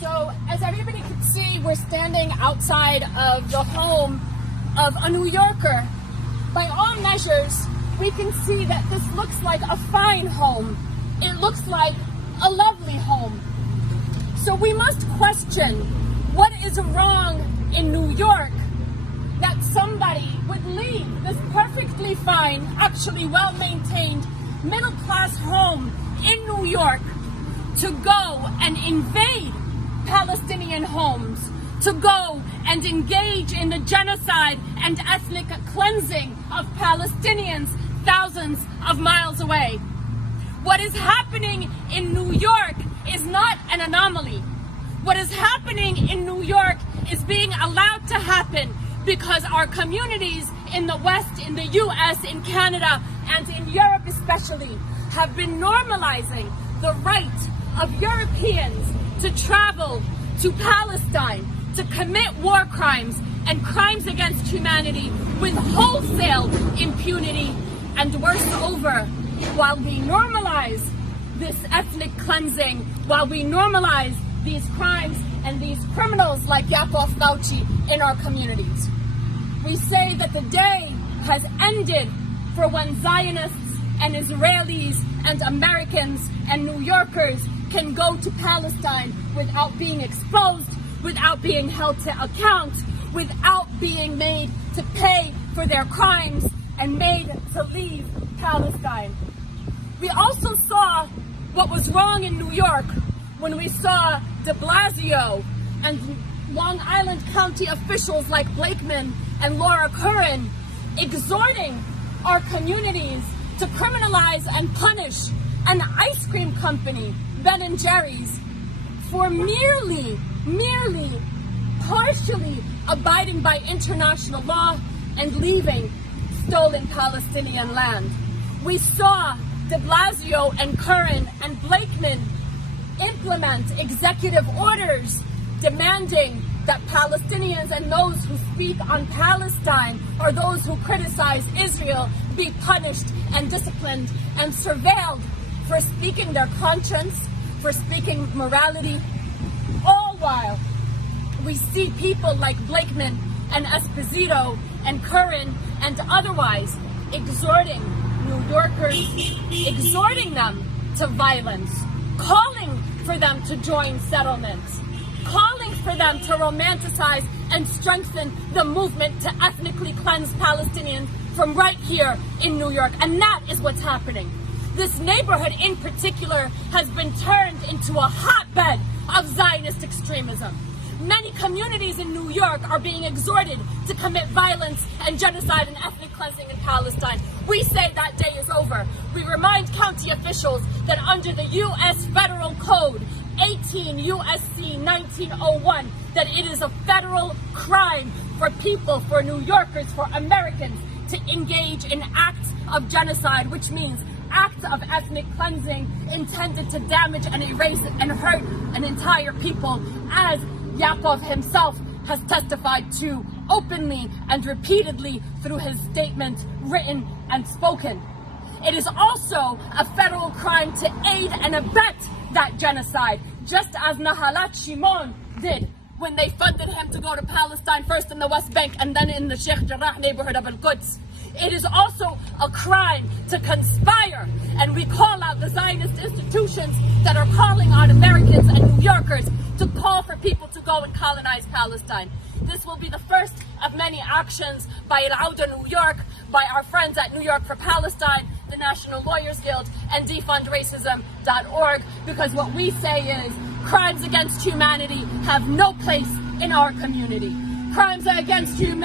So as everybody can see, we're standing outside of the home of a New Yorker. By all measures, we can see that this looks like a fine home. It looks like a lovely home. So we must question what is wrong in New York that somebody would leave this perfectly fine, actually well-maintained, middle-class home in New York to go and invade Palestinian homes, to go and engage in the genocide and ethnic cleansing of Palestinians thousands of miles away. What is happening in New York is not an anomaly. What is happening in New York is being allowed to happen because our communities in the West, in the US, in Canada, and in Europe especially, have been normalizing the right of Europeans to travel to Palestine, to commit war crimes and crimes against humanity with wholesale impunity. And worse over, while we normalize this ethnic cleansing, while we normalize these crimes and these criminals like Yaakov Gauchi in our communities. We say that the day has ended for when Zionists and Israelis and Americans and New Yorkers can go to Palestine without being exposed, without being held to account, without being made to pay for their crimes and made to leave Palestine. We also saw what was wrong in New York when we saw de Blasio and Long Island County officials like Blakeman and Laura Curran exhorting our communities to criminalize and punish an ice cream company, Ben & Jerry's, for merely partially abiding by international law and leaving stolen Palestinian land. We saw de Blasio and Curran and Blakeman implement executive orders demanding that Palestinians and those who speak on Palestine or those who criticize Israel be punished and disciplined and surveilled for speaking their conscience, for speaking morality, all while we see people like Blakeman and Esposito and Curran and otherwise exhorting New Yorkers, exhorting them to violence, calling for them to join settlements, calling for them to romanticize and strengthen the movement to ethnically cleanse Palestinians from right here in New York. And that is what's happening. This neighborhood in particular has been turned into a hotbed of Zionist extremism. Many communities in New York are being exhorted to commit violence and genocide and ethnic cleansing in Palestine. We say that day is over. We remind county officials that under the U.S. Federal Code 18 U.S.C. 1901, that it is a federal crime for people, for New Yorkers, for Americans to engage in acts of genocide, which means acts of ethnic cleansing intended to damage and erase and hurt an entire people, as Yaakov himself has testified to openly and repeatedly through his statements, written and spoken. It is also a federal crime to aid and abet that genocide, just as Nahalat Shimon did when they funded him to go to Palestine, first in the West Bank and then in the Sheikh Jarrah neighborhood of Al-Quds. It is also a crime to conspire, and we call out the Zionist institutions that are calling on Americans and New Yorkers to call for people to go and colonize Palestine. This will be the first of many actions by Al-Auda New York, by our friends at New York for Palestine, the National Lawyers Guild, and defundracism.org, because what we say is crimes against humanity have no place in our community. Crimes against humanity